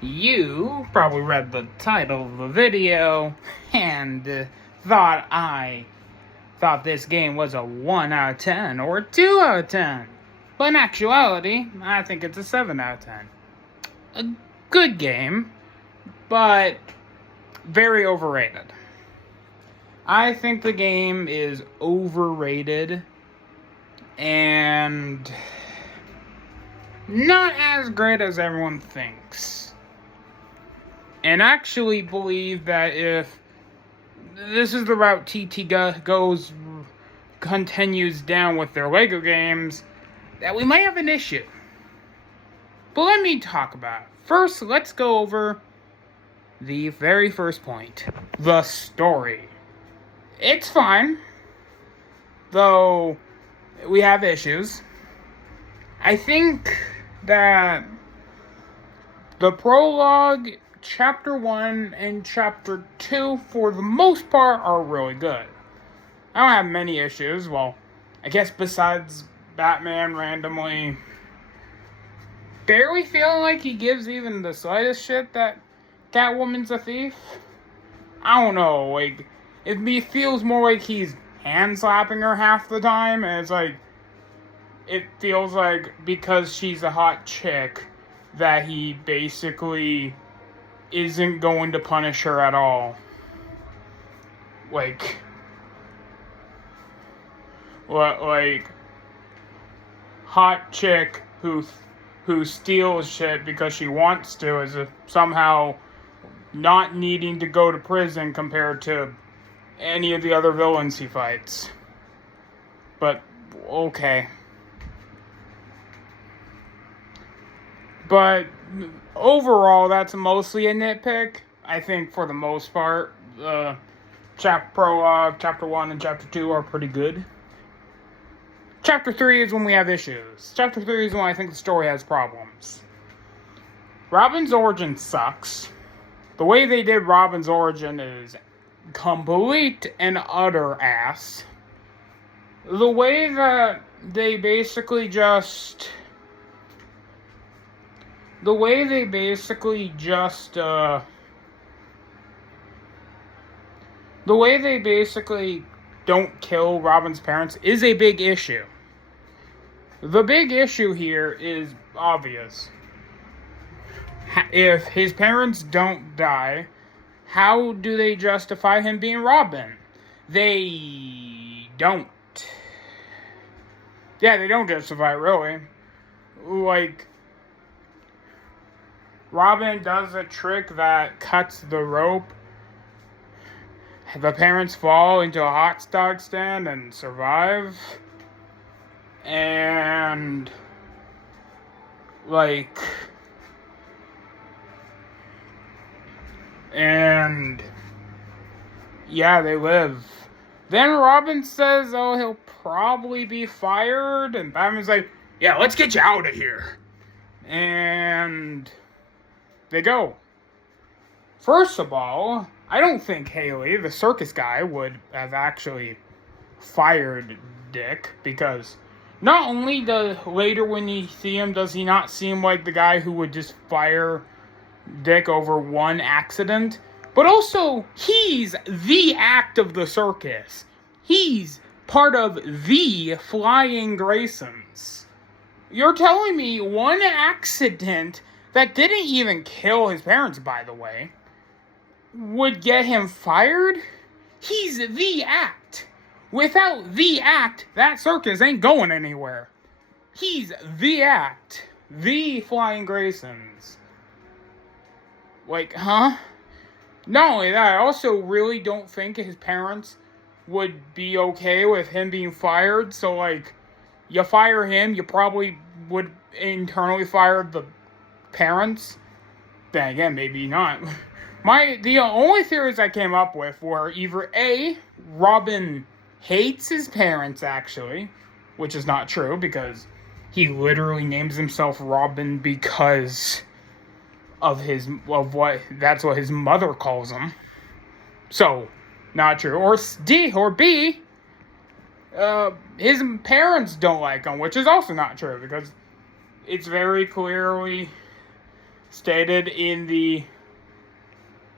You probably read the title of the video and thought this game was a 1 out of 10 or a 2 out of 10. But in actuality, I think it's a 7 out of 10. A good game, but very overrated. I think the game is overrated and not as great as everyone thinks. And actually believe that if this is the route TT continues down with their LEGO games, that we might have an issue. But let me talk about it. First, let's go over the very first point. The story. It's fine, though we have issues. I think that the prologue, Chapter 1 and Chapter 2, for the most part, are really good. I don't have many issues. Well, I guess besides Batman randomly barely feeling like he gives even the slightest shit that Catwoman's a thief. I don't know, like, it feels more like he's hand-slapping her half the time, and it's like, it feels like because she's a hot chick that he basically isn't going to punish her at all. Like hot chick who steals shit because she wants to is somehow not needing to go to prison compared to any of the other villains he fights. But okay. But overall, that's mostly a nitpick. I think for the most part, prologue, Chapter 1 and Chapter 2 are pretty good. Chapter 3 is when we have issues. Chapter 3 is when I think the story has problems. Robin's origin sucks. The way they did Robin's origin is complete and utter ass. The way that they basically just don't kill Robin's parents is a big issue. The big issue here is obvious. If his parents don't die, how do they justify him being Robin? They don't. Yeah, they don't justify it, really. Like, Robin does a trick that cuts the rope. The parents fall into a hot dog stand and survive. And, yeah, they live. Then Robin says, oh, he'll probably be fired. And Batman's like, yeah, let's get you out of here. And they go. First of all, I don't think Haley, the circus guy, would have actually fired Dick, because not only later when you see him does he not seem like the guy who would just fire Dick over one accident, but also he's the act of the circus. He's part of the Flying Graysons. You're telling me one accident that didn't even kill his parents, by the way, would get him fired? He's the act. Without the act, that circus ain't going anywhere. He's the act. The Flying Graysons. Like, huh? Not only that, I also really don't think his parents would be okay with him being fired. So, like, you fire him, you probably would internally fire the parents. Then again, maybe not. The only theories I came up with were either A, Robin hates his parents, actually, which is not true, because he literally names himself Robin because of what that's what his mother calls him. So, not true. Or B, his parents don't like him, which is also not true, because it's very clearly stated in the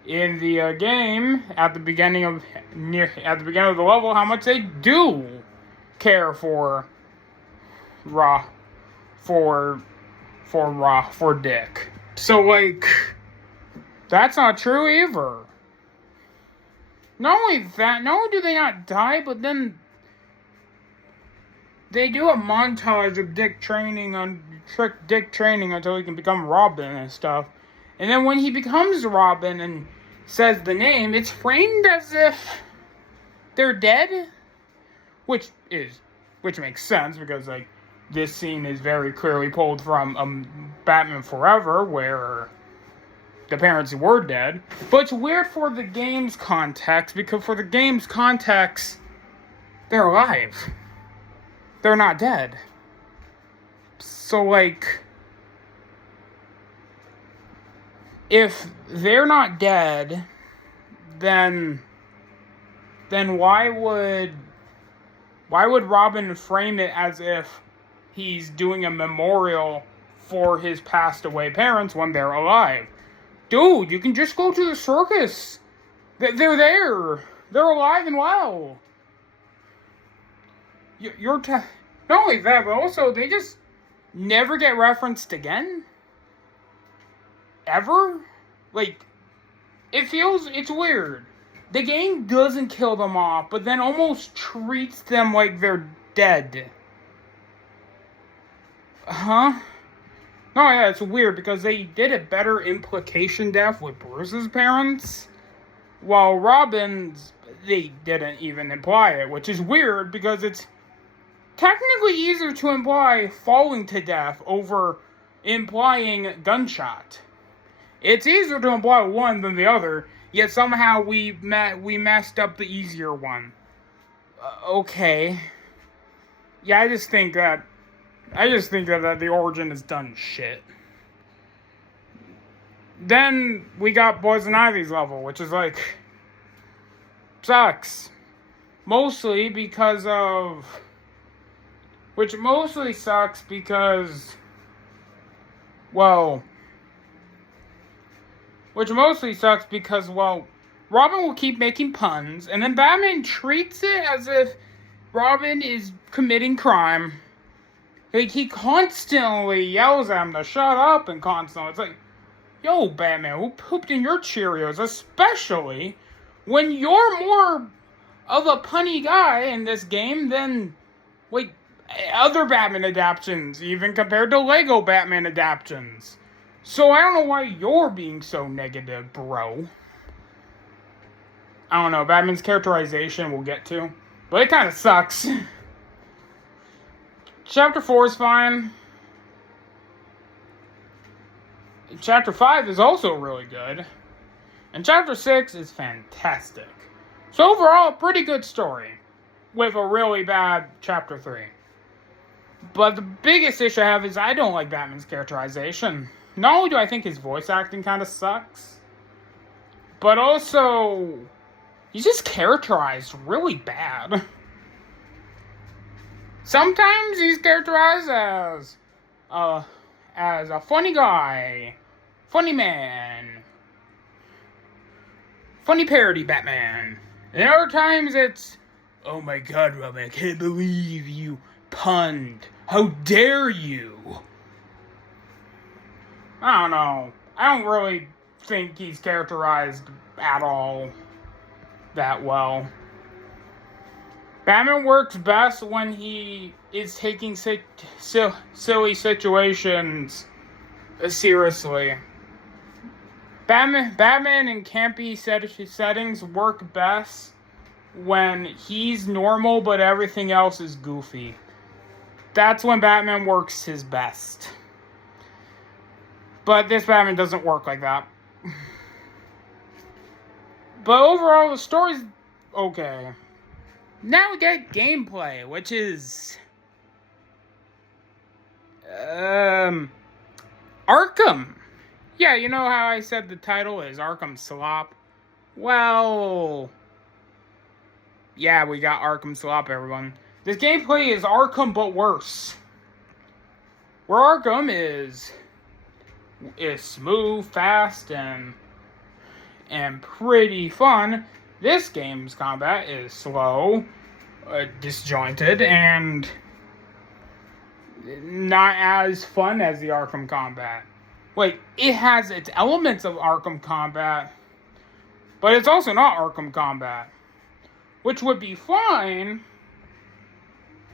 game at the beginning of the level how much they do care for Dick. So like, that's not true either. Not only do they not die, but then they do a montage of Dick training until he can become Robin and stuff. And then when he becomes Robin and says the name, it's framed as if they're dead, which makes sense because like this scene is very clearly pulled from Batman Forever, where the parents were dead. But it's weird for the game's context, because for the game's context, they're alive. They're not dead. So like, if they're not dead, then why would Robin frame it as if he's doing a memorial for his passed away parents when they're alive? Dude, you can just go to the circus. They're there. They're alive and well. Not only that, but also they just never get referenced again. Ever? Like, it's weird. The game doesn't kill them off, but then almost treats them like they're dead. Huh? Oh yeah, it's weird because they did a better implication death with Bruce's parents, while Robin's, they didn't even imply it, which is weird because it's technically easier to imply falling to death over implying gunshot. It's easier to imply one than the other, yet somehow we messed up the easier one. Okay. Yeah, I just think that the origin is done shit. Then we got Poison Ivy's level, which is like, sucks. Which mostly sucks because Robin will keep making puns, and then Batman treats it as if Robin is committing crime. Like, he constantly yells at him to shut up, and constantly, it's like, yo, Batman, who pooped in your Cheerios? Especially when you're more of a punny guy in this game than, like, other Batman adaptations, even compared to Lego Batman adaptations. So I don't know why you're being so negative, bro. I don't know, Batman's characterization we'll get to, but it kind of sucks. Chapter 4 is fine. Chapter 5 is also really good. And Chapter 6 is fantastic. So overall, a pretty good story, with a really bad Chapter 3. But the biggest issue I have is I don't like Batman's characterization. Not only do I think his voice acting kind of sucks, but also, he's just characterized really bad. Sometimes he's characterized as a funny guy, funny man, funny parody Batman. And other times it's, oh my god, Robin, I can't believe you punned. How dare you? I don't know. I don't really think he's characterized at all that well. Batman works best when he is taking silly situations seriously. Batman in campy settings work best when he's normal but everything else is goofy. That's when Batman works his best. But this Batman doesn't work like that. But overall, the story's okay. Now we get gameplay, which is Arkham. Yeah, you know how I said the title is Arkham Slop? Well, yeah, we got Arkham Slop, everyone. This gameplay is Arkham, but worse. Where Arkham is is smooth, fast, and pretty fun. This game's combat is slow, disjointed, and not as fun as the Arkham combat. Like, it has its elements of Arkham combat, but it's also not Arkham combat, which would be fine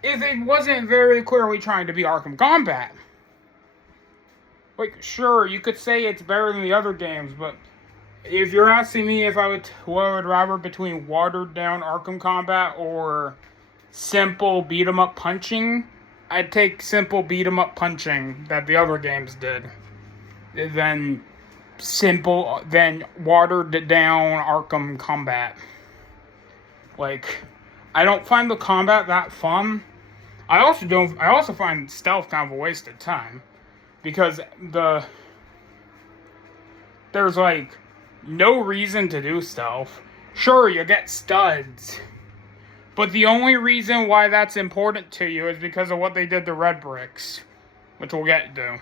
if it wasn't very clearly trying to be Arkham combat. Like, sure, you could say it's better than the other games, but if you're asking me if I would rather between watered down Arkham combat or simple beat 'em up punching, I'd take simple beat 'em up punching that the other games did than watered down Arkham combat. Like, I don't find the combat that fun. I also find stealth kind of a waste of time because there's like no reason to do stealth. Sure, you get studs, but the only reason why that's important to you is because of what they did to Red Bricks, which we'll get to.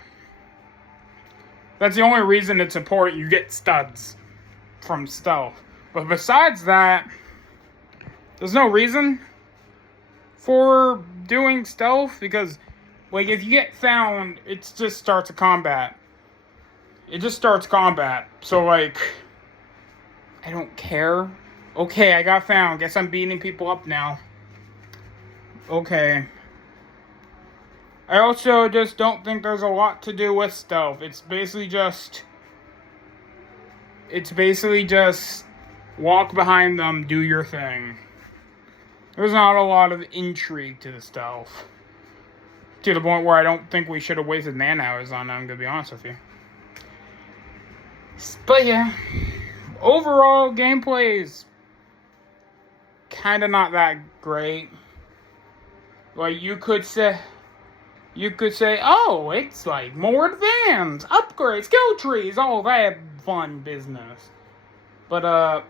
That's the only reason it's important. You get studs from stealth. But besides that, there's no reason for doing stealth because, like, if you get found, it just starts a combat. It just starts combat. So, like, I don't care. Okay, I got found. Guess I'm beating people up now. Okay. I also just don't think there's a lot to do with stealth. It's basically just walk behind them, do your thing. There's not a lot of intrigue to the stealth. To the point where I don't think we should have wasted man-hours on them, to be honest with you. But yeah, overall gameplay is kind of not that great. Like, you could say, oh, it's like more advanced, upgrade, skill trees, all that fun business. But,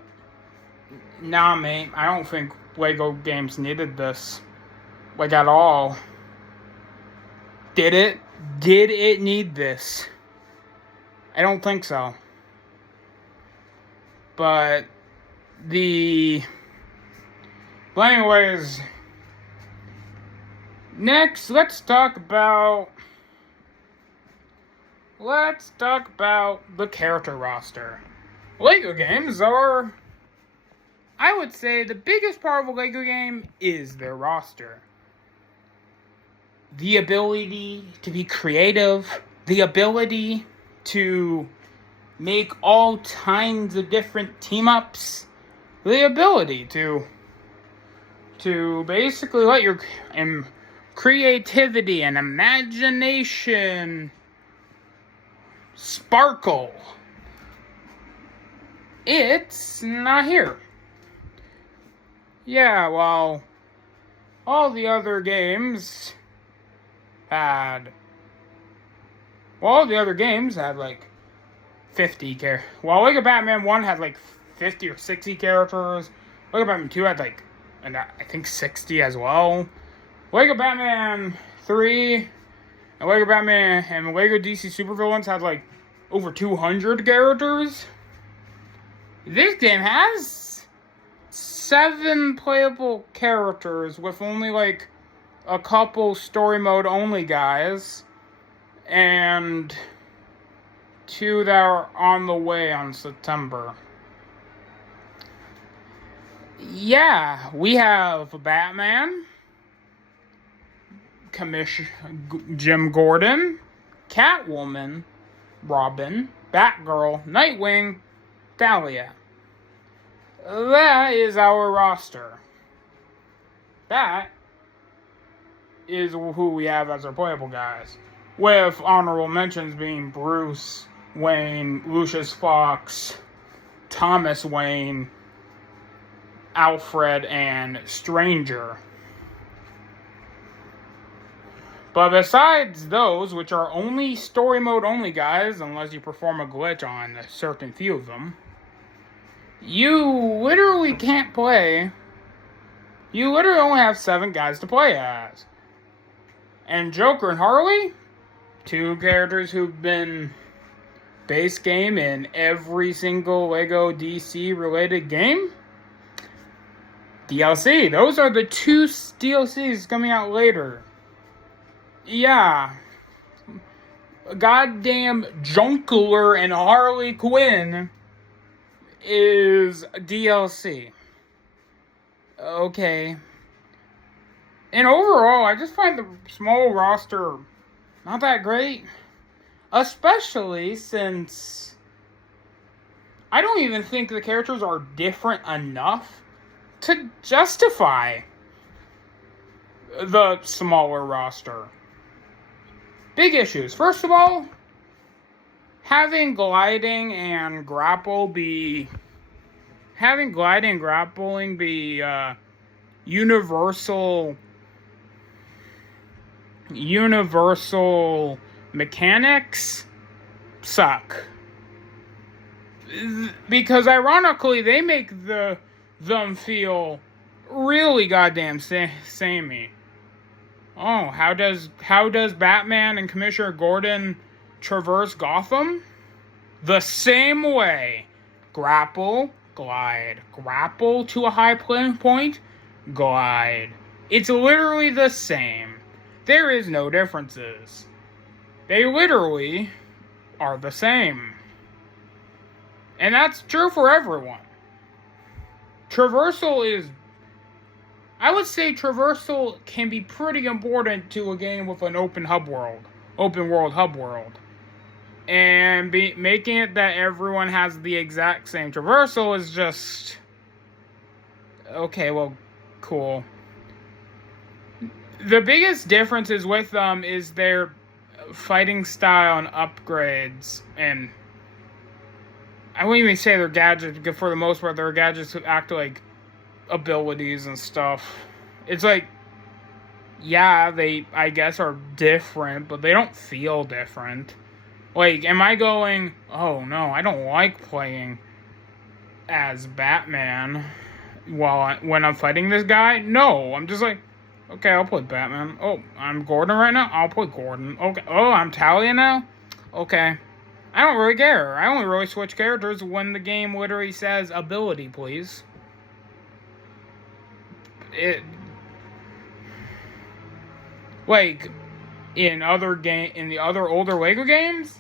nah, mate, I don't think Lego games needed this, like, at all. Did it? Did it need this? I don't think so. But anyways, next, let's talk about the character roster. Lego games are, I would say, the biggest part of a Lego game is their roster. The ability to be creative, the ability to make all kinds of different team-ups, the ability to basically let your creativity and imagination sparkle. It's not here. Yeah, well, all the other games had like 50 characters. Well, Lego Batman 1 had like 50 or 60 characters. Lego Batman 2 had like, and I think 60 as well. Lego Batman 3 and Lego Batman and Lego DC Supervillains had like over 200 characters. This game has 7 playable characters with only like a couple story mode only guys, and 2 that are on the way on September. Yeah, we have Batman, Jim Gordon, Catwoman, Robin, Batgirl, Nightwing, Dahlia. That is our roster. That is who we have as our playable guys, with honorable mentions being Bruce Wayne, Lucius Fox, Thomas Wayne, Alfred, and Stranger. But besides those, which are only story mode only guys, unless you perform a glitch on a certain few of them, you literally can't play. You literally only have 7 guys to play as. And Joker and Harley, 2 characters who've been base game in every single Lego DC related game? DLC. Those are the two DLCs coming out later. Yeah. Goddamn Junkler and Harley Quinn is DLC. Okay. And overall, I just find the small roster not that great. Especially since I don't even think the characters are different enough to justify the smaller roster. Big issues. First of all, having gliding and grappling be universal mechanics suck. Because ironically, they make them feel really goddamn samey. Oh, how does Batman and Commissioner Gordon traverse Gotham? The same way. Grapple, glide. Grapple to a high point, glide. It's literally the same. There is no differences. They literally are the same. And that's true for everyone. I would say traversal can be pretty important to a game with an open world hub world. And making it that everyone has the exact same traversal is just... Okay, well, cool. The biggest differences with them is their fighting style and upgrades, and I wouldn't even say they're gadgets, because for the most part, they're gadgets that act like abilities and stuff. It's like, yeah, they, I guess, are different, but they don't feel different. Like, am I going, oh no, I don't like playing as Batman when I'm fighting this guy? No, I'm just like, okay, I'll play Batman. Oh, I'm Gordon right now? I'll play Gordon. Okay. Oh, I'm Talia now? Okay. I don't really care. I only really switch characters when the game literally says ability, please. Like, in the other older Lego games,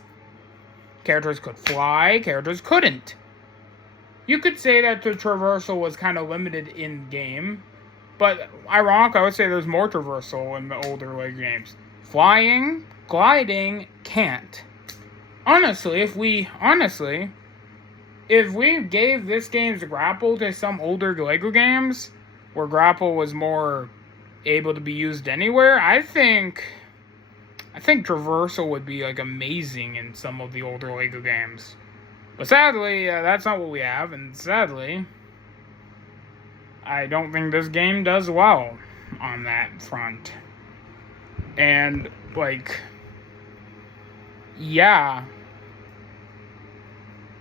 characters could fly, characters couldn't. You could say that the traversal was kind of limited in game, but ironically, I would say there's more traversal in the older Lego games. Flying, gliding, can't. Honestly, if we gave this game's grapple to some older Lego games, where grapple was more able to be used anywhere, I think traversal would be like amazing in some of the older Lego games. But sadly, that's not what we have, and sadly, I don't think this game does well on that front. And, like, yeah.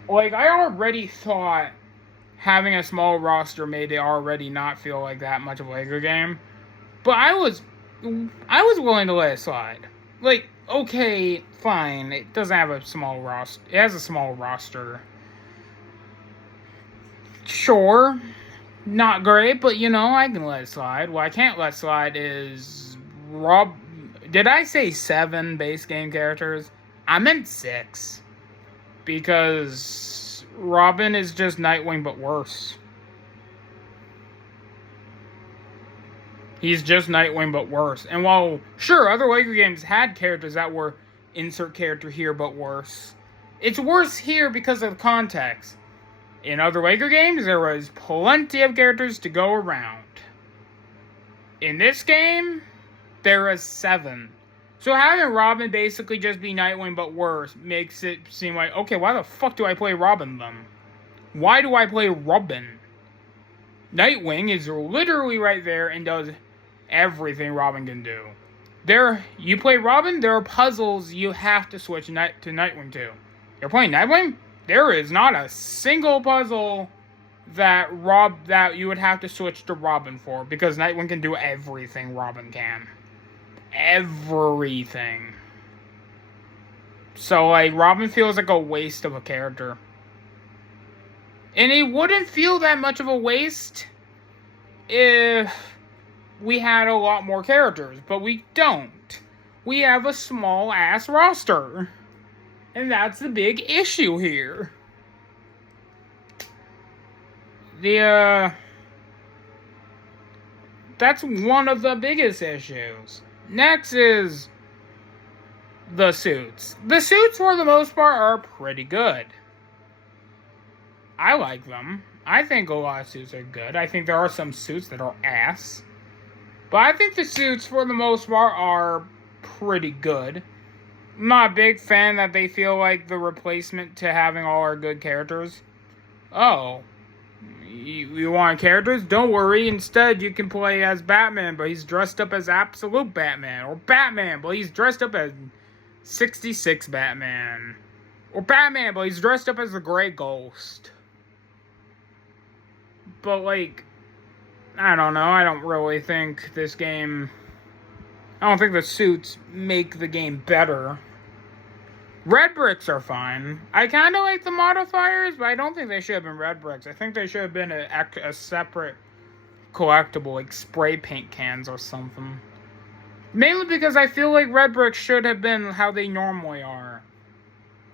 Like, I already thought having a small roster made it already not feel like that much of a Lego game. But I was willing to let it slide. Like, okay, fine, it doesn't have a small roster. It has a small roster. Sure, not great, but I can let it slide. What I can't let slide is did I say 7 base game characters? I meant 6. Because Robin is just Nightwing, but worse. He's just Nightwing, but worse. And while, sure, other Lego games had characters that were insert character here, but worse, it's worse here because of the context. In other Lego games, there was plenty of characters to go around. In this game, there is 7. So having Robin basically just be Nightwing but worse makes it seem like, okay, why the fuck do I play Robin then? Why do I play Robin? Nightwing is literally right there and does everything Robin can do. You play Robin, there are puzzles you have to switch to Nightwing to. You're playing Nightwing? There is not a single puzzle that you would have to switch to Robin for, because Nightwing can do everything Robin can. Everything. So, like, Robin feels like a waste of a character. And it wouldn't feel that much of a waste if we had a lot more characters, but we don't. We have a small-ass roster. And that's the big issue here. That's one of the biggest issues. Next is the suits. The suits, for the most part, are pretty good. I like them. I think a lot of suits are good. I think there are some suits that are ass. But I think the suits, for the most part, are pretty good. I'm not a big fan that they feel like the replacement to having all our good characters. Oh, you want characters? Don't worry. Instead, you can play as Batman, but he's dressed up as absolute Batman. Or Batman, but he's dressed up as 66 Batman. Or Batman, but he's dressed up as the Grey Ghost. But, like, I don't know. I don't really think this game... I don't think the suits make the game better. Red bricks are fine. I kind of like the modifiers, but I don't think they should have been red bricks. I think they should have been a separate collectible, like spray paint cans or something. Mainly because I feel like red bricks should have been how they normally are.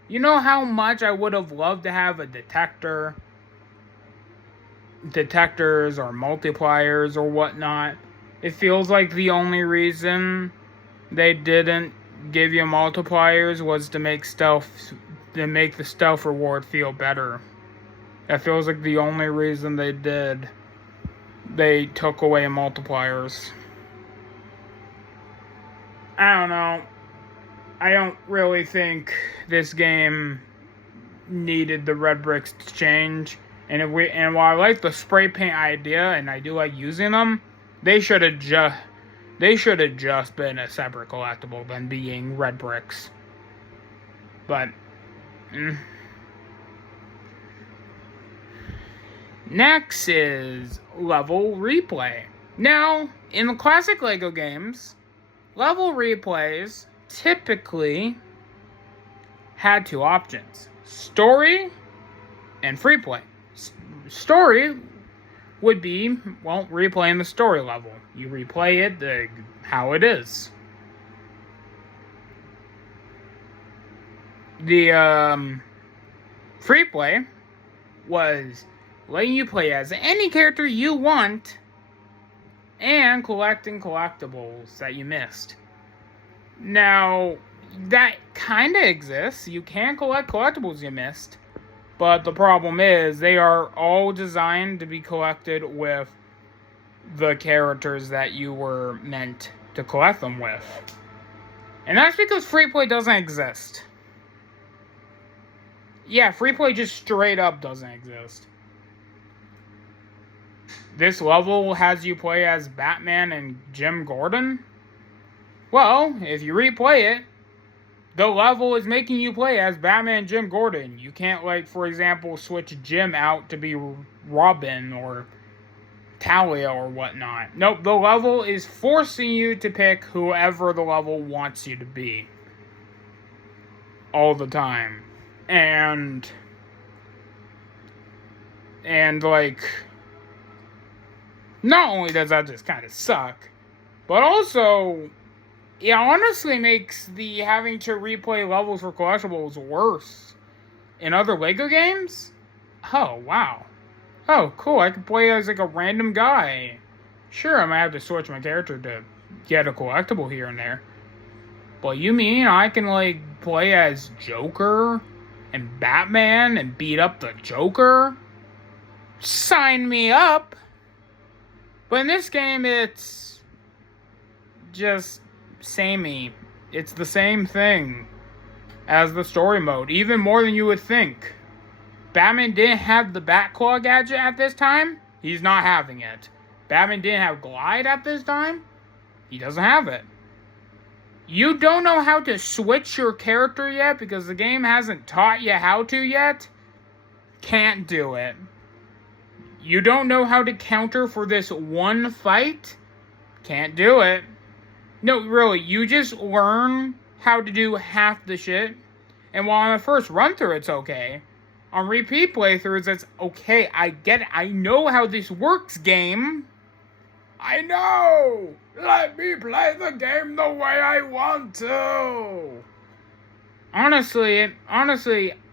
You know how much I would have loved to have a detectors or multipliers or whatnot. It feels like the only reason they didn't give you multipliers was to make the stealth reward feel better. That feels like the only reason they took away multipliers. I don't know. I don't really think this game needed the red bricks to change. And while I like the spray paint idea and I do like using them, they should have just been a separate collectible than being red bricks. But next is level replay. Now, in the classic LEGO games, level replays typically had two options: story and free play. Story would be, well, replaying the story level. You replay it how it is. The free play was letting you play as any character you want and collecting collectibles that you missed. Now, that kind of exists. You can collect collectibles you missed. But the problem is, they are all designed to be collected with the characters that you were meant to collect them with. And that's because free play doesn't exist. Yeah, free play just straight up doesn't exist. This level has you play as Batman and Jim Gordon. Well, if you replay it, the level is making you play as Batman and Jim Gordon. You can't, like, for example, switch Jim out to be Robin or Talia or whatnot. Nope, the level is forcing you to pick whoever the level wants you to be. All the time. And like, not only does that just kind of suck, but also, it honestly makes the having to replay levels for collectibles worse. In other LEGO games? Oh, wow. Oh, cool, I can play as like a random guy. Sure, I might have to switch my character to get a collectible here and there. But you mean I can, like, play as Joker and Batman and beat up the Joker? Sign me up! But in this game, it's just samey. It's the same thing as the story mode, even more than you would think. Batman didn't have the Batclaw gadget at this time. He's not having it. Batman didn't have Glide at this time. He doesn't have it. You don't know how to switch your character yet because the game hasn't taught you how to yet. Can't do it. You don't know how to counter for this one fight. Can't do it. No, really, you just learn how to do half the shit, And while on the first run through it's okay, on repeat playthroughs it's okay. I get it. I know how this works, game. I know! Let me play the game the way I want to! Honestly,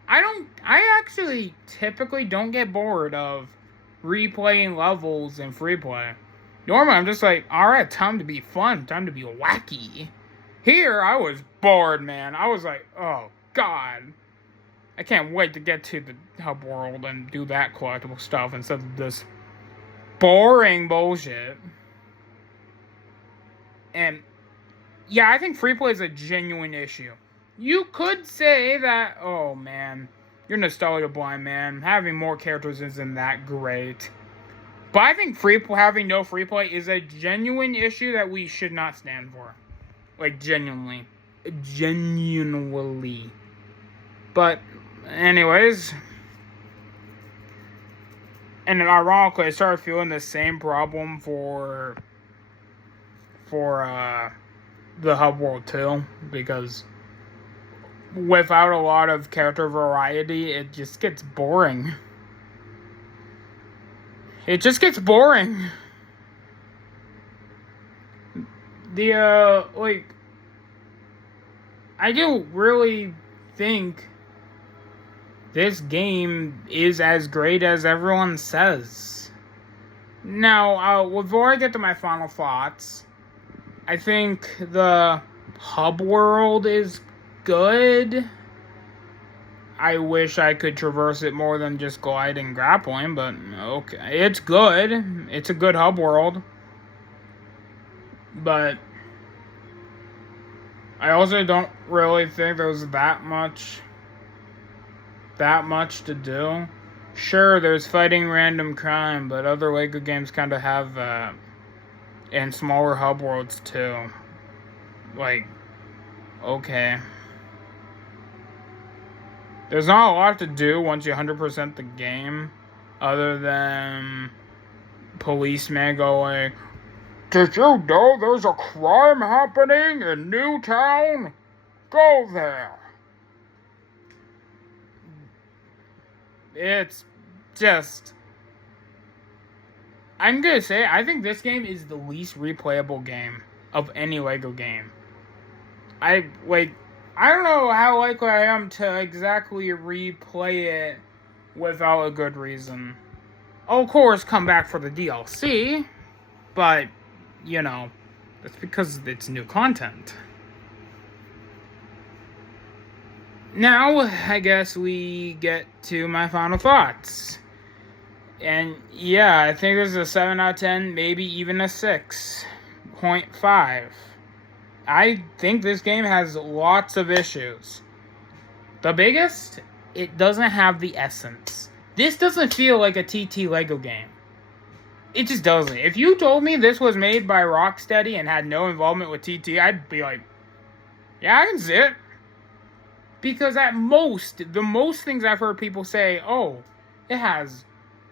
I actually typically don't get bored of replaying levels in free play. Normally, I'm just like, alright, time to be fun, time to be wacky. Here, I was bored, man. I was like, oh, God. I can't wait to get to the hub world and do that collectible stuff instead of this boring bullshit. And, yeah, I think free play is a genuine issue. You could say that, oh, man, you're nostalgia blind, man. Having more characters isn't that great. But I think having no free play is a genuine issue that we should not stand for. Like, genuinely. Genuinely. But, anyways. And ironically, I started feeling the same problem for the hub world too, because without a lot of character variety, it just gets boring. It just gets boring. I do really think this game is as great as everyone says. Now, before I get to my final thoughts, I think the hub world is good. I wish I could traverse it more than just gliding and grappling, but okay. It's good. It's a good hub world. But I also don't really think there's that much to do. Sure, there's fighting random crime, but other LEGO games kind of have that. And smaller hub worlds too. Like, okay. There's not a lot to do once you 100% the game, other than policeman going, "Did you know there's a crime happening in Newtown? Go there." It's just... I'm gonna say, I think this game is the least replayable game of any LEGO game. I don't know how likely I am to exactly replay it without a good reason. I'll, of course, come back for the DLC, but, you know, that's because it's new content. Now, I guess we get to my final thoughts. And yeah, I think this is a 7 out of 10, maybe even a 6.5. I think this game has lots of issues. The biggest, it doesn't have the essence. This doesn't feel like a TT LEGO game. It just doesn't. If you told me this was made by Rocksteady and had no involvement with TT, I'd be like, yeah, I can see it. Because at most, the most things I've heard people say, oh, it has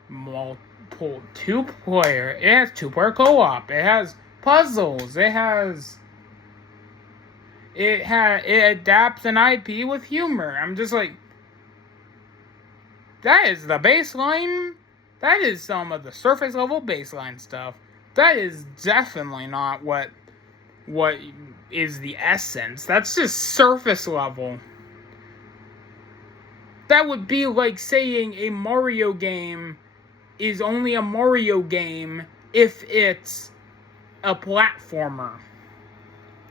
multiple two-player, it has two-player co-op, it has puzzles, it adapts an IP with humor. I'm just like, that is the baseline. That is some of the surface level baseline stuff. That is definitely not what is the essence. That's just surface level. That would be like saying a Mario game is only a Mario game if it's a platformer.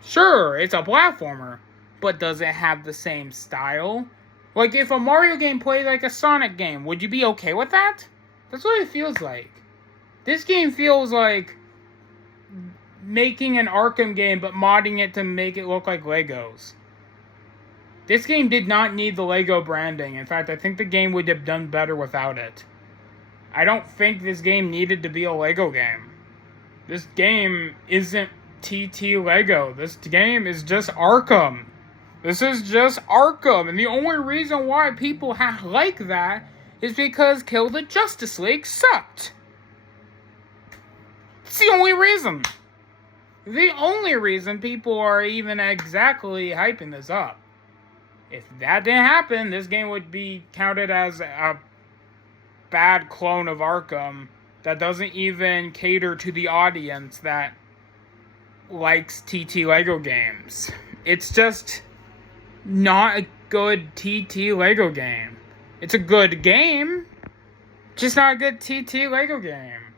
Sure, it's a platformer, but does it have the same style? Like, if a Mario game played like a Sonic game, would you be okay with that? That's what it feels like. This game feels like making an Arkham game, but modding it to make it look like Legos. This game did not need the Lego branding. In fact, I think the game would have done better without it. I don't think this game needed to be a Lego game. This game isn't TT Lego. This game is just Arkham. This is just Arkham. And the only reason why people like that is because Kill the Justice League sucked. It's the only reason. The only reason people are even exactly hyping this up. If that didn't happen, this game would be counted as a bad clone of Arkham that doesn't even cater to the audience that likes TT Lego games. It's just not a good TT Lego game. It's a good game, just not a good TT Lego game.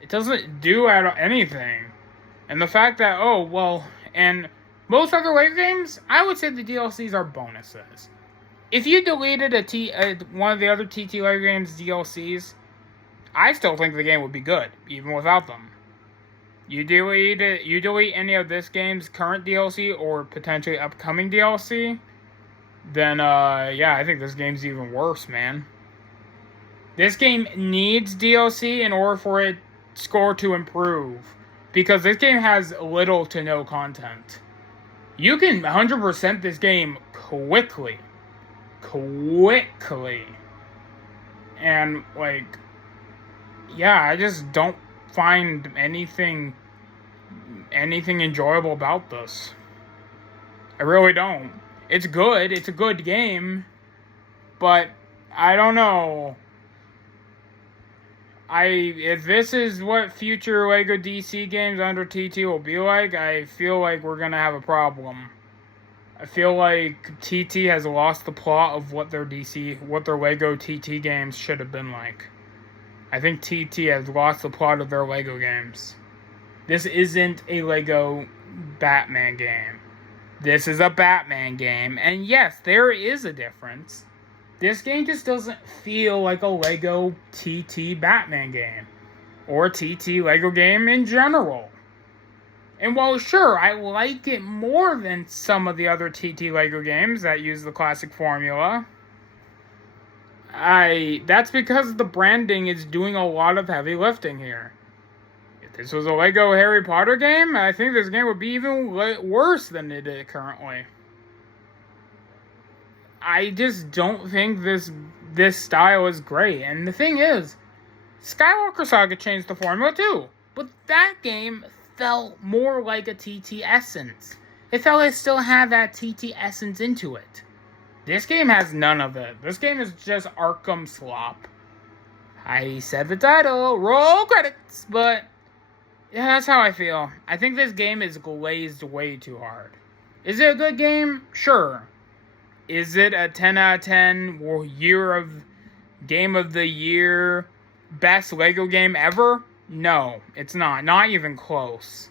It doesn't do anything. And the fact that, and most other Lego games, I would say the DLCs are bonuses. If you deleted one of the other TT Lego games DLCs, I still think the game would be good, even without them. You delete any of this game's current DLC or potentially upcoming DLC, then I think this game's even worse, man. This game needs DLC in order for its score to improve, because this game has little to no content. You can 100% this game quickly. And, I just don't find anything enjoyable about this. I really don't. It's good. It's a good game. But, I don't know. If this is what future LEGO DC games under TT will be like, I feel like we're gonna have a problem. I feel like TT has lost the plot of what their LEGO TT games should have been like. I think TT has lost the plot of their LEGO games. This isn't a LEGO Batman game. This is a Batman game, and yes, there is a difference. This game just doesn't feel like a LEGO TT Batman game. Or TT LEGO game in general. And while sure, I like it more than some of the other TT LEGO games that use the classic formula, that's because the branding is doing a lot of heavy lifting here. If this was a LEGO Harry Potter game, I think this game would be even worse than it is currently. I just don't think this style is great. And the thing is, Skywalker Saga changed the formula too. But that game felt more like a TT essence. It felt like it still had that TT essence into it. This game has none of it. This game is just Arkham Slop. I said the title, roll credits, but yeah, that's how I feel. I think this game is glazed way too hard. Is it a good game? Sure. Is it a 10 out of 10 game of the year best LEGO game ever? No, it's not. Not even close.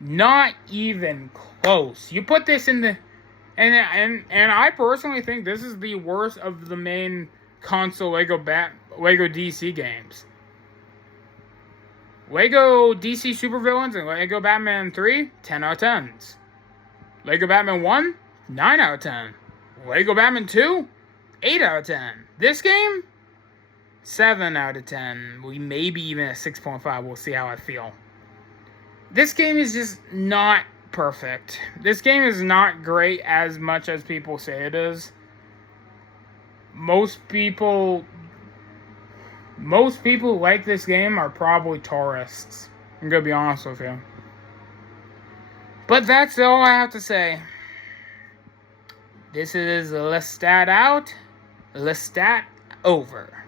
Not even close. You put this in the... And I personally think this is the worst of the main console LEGO DC games. LEGO DC Supervillains and LEGO Batman 3, 10 out of 10s. LEGO Batman 1, 9 out of 10. LEGO Batman 2, 8 out of 10. This game, 7 out of 10. We maybe even a 6.5. We'll see how I feel. This game is just not perfect. This game is not great as much as people say it is. Most people who like this game are probably tourists. I'm gonna be honest with you. But that's all I have to say. This is Lestat out. Lestat over.